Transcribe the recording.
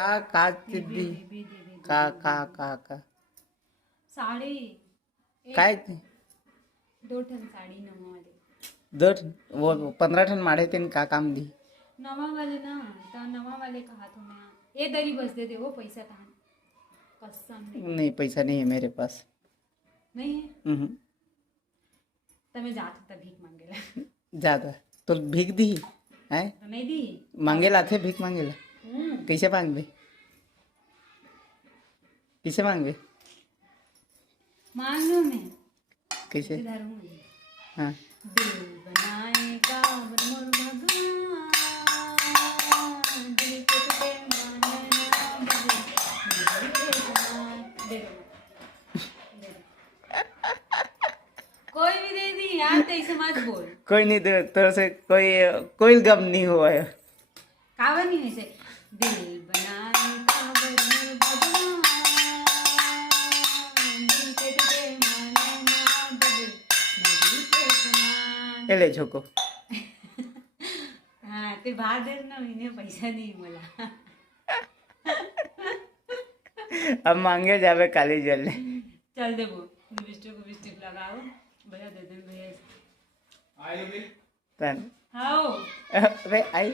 का दीदी का साड़ी काय दो ठन साड़ी नवा वाले दर वो 15 ठन माड़े तेन का काम दी नवा वाले ना तो नवा वाले कहा तो मैं ये दरी बस दे वो पैसा था कसम नहीं पैसा नहीं है मेरे पास नहीं है तो मैं जात तब भीख मांगेला ज्यादा तो भीख दी है तो नहीं दी मांगेला थे भीख मांगेला कैसे मांगबे किसे मांगबे मांग लो मैं कैसे धरूंगी हाँ दिल बनाएगा मोर भगवान दिल को तुझे मानना दे दो कोई भी दे दी यार तेरे मत बोल कोई नहीं तरह से कोई गम नहीं हुआ है कावा नहीं है से दिल बनाएगा मोर भगवान दिल को तुझे मानना दे ले छोको हाँ ते बाहर दे ना इन्हें पैसा नहीं मिला अब मांगे जावे काली जल चल दे वो लिपस्टिक लगाओ भैया दे दे भैया तन हाँ अबे आई